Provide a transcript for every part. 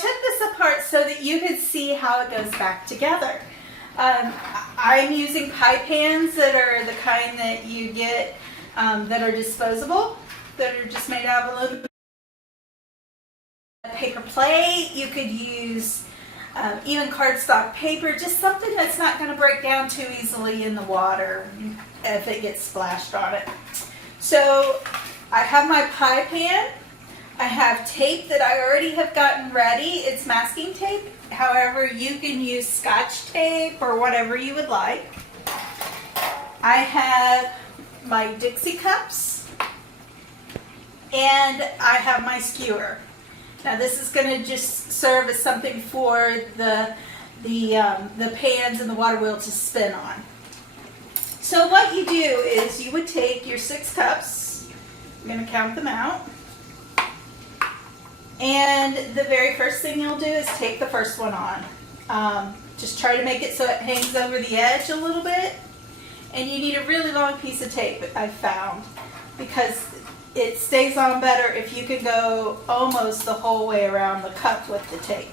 took this apart so that you could see how it goes back together. I'm using pie pans that are the kind that you get that are disposable, that are just made out of aluminum. Paper plate, you could use even cardstock paper, just something that's not going to break down too easily in the water if it gets splashed on it. So I have my pie pan. I have tape that I already have gotten ready. It's masking tape. However, you can use scotch tape or whatever you would like. I have my Dixie cups and I have my skewer. Now this is going to just serve as something for the pans and the water wheel to spin on. So what you do is you would take your 6 cups, I'm going to count them out, and the very first thing you'll do is take the first one on. Just try to make it so it hangs over the edge a little bit, and you need a really long piece of tape, I've found, because it stays on better if you can go almost the whole way around the cup with the tape.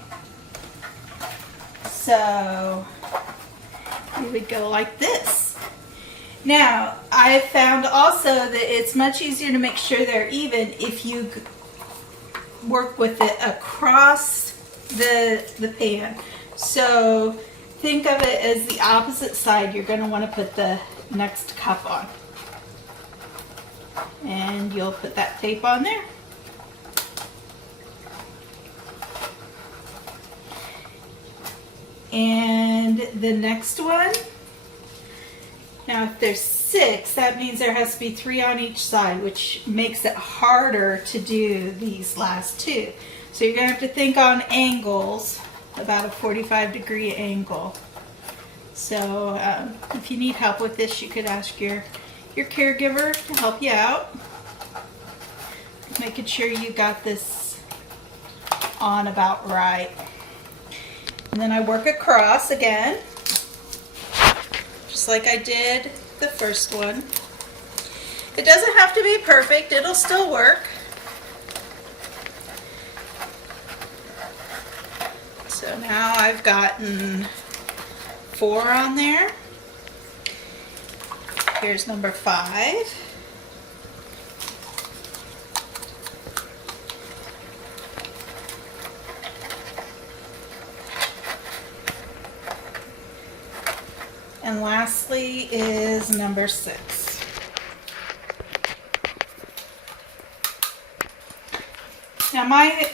So you would go like this. Now, I found also that it's much easier to make sure they're even if you work with it across the pan. So think of it as the opposite side you're going to want to put the next cup on. And you'll put that tape on there. And the next one, now if there's 6, that means there has to be 3 on each side, which makes it harder to do these last 2. So you're going to have to think on angles, about a 45-degree angle. So if you need help with this, you could ask your caregiver to help you out. Making sure you got this on about right. And then I work across again, just like I did the first one. It doesn't have to be perfect, it'll still work. So now I've gotten 4 on there. Here's number 5. And lastly is number 6. Now my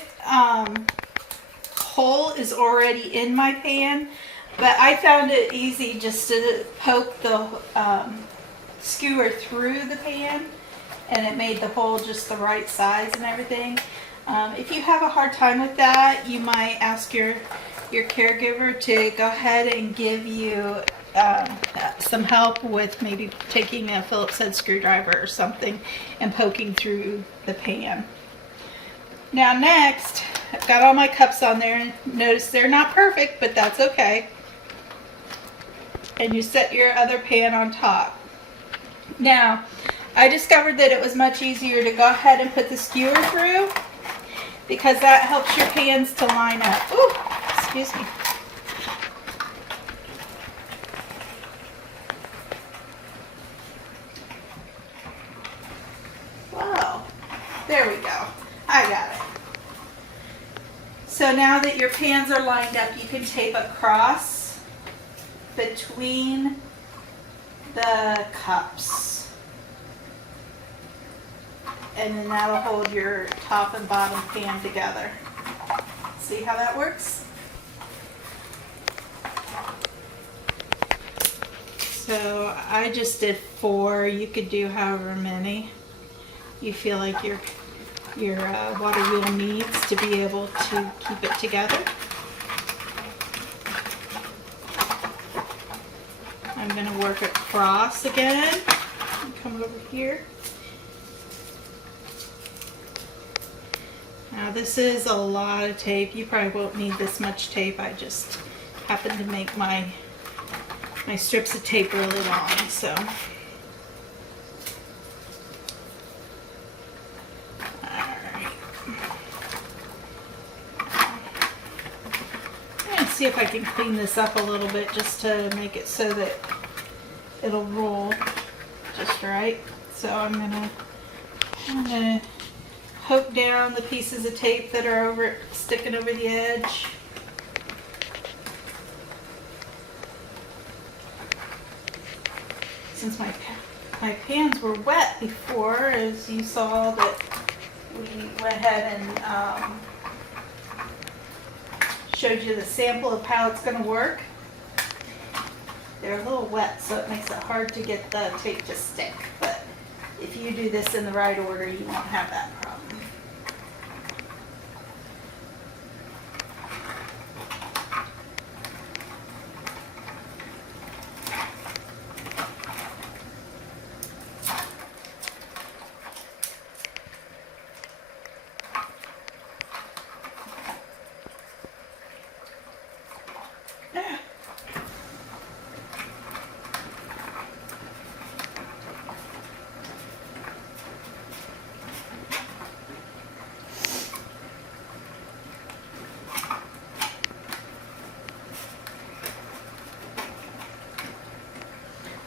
hole is already in my pan, but I found it easy just to poke the skewer through the pan, and it made the hole just the right size and everything. If you have a hard time with that, you might ask your caregiver to go ahead and give you some help with maybe taking a Phillips head screwdriver or something and poking through the pan. Now next, I've got all my cups on there. Notice they're not perfect, but that's okay. And you set your other pan on top. Now, I discovered that it was much easier to go ahead and put the skewer through because that helps your pans to line up. Ooh, excuse me. Whoa, there we go. I got it. So now that your pans are lined up, you can tape across between the cups, and then that'll hold your top and bottom pan together. See how that works? So I just did 4. You could do however many you feel like your water wheel needs to be able to keep it together. I'm going to work across again. Come over here. Now this is a lot of tape. You probably won't need this much tape. I just happened to make my strips of tape really long, so. Alright. see if I can clean this up a little bit just to make it so that it'll roll just right. So I'm gonna poke down the pieces of tape that are sticking over the edge. Since my pans were wet before, as you saw, that we went ahead and showed you the sample of how it's going to work. They're a little wet, so it makes it hard to get the tape to stick, but if you do this in the right order, you won't have that problem.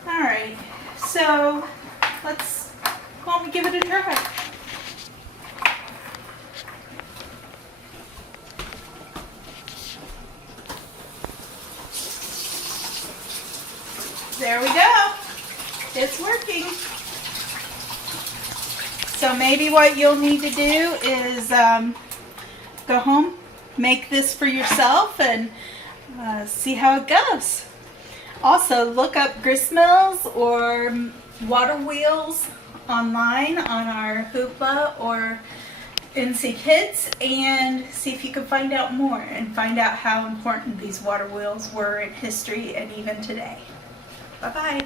Alright, so why don't we give it a try? There we go. It's working. So maybe what you'll need to do is go home, make this for yourself, and see how it goes. Also, look up grist mills or water wheels online on our Hoopla or NC Kids, and see if you can find out more and find out how important these water wheels were in history and even today. Bye-bye.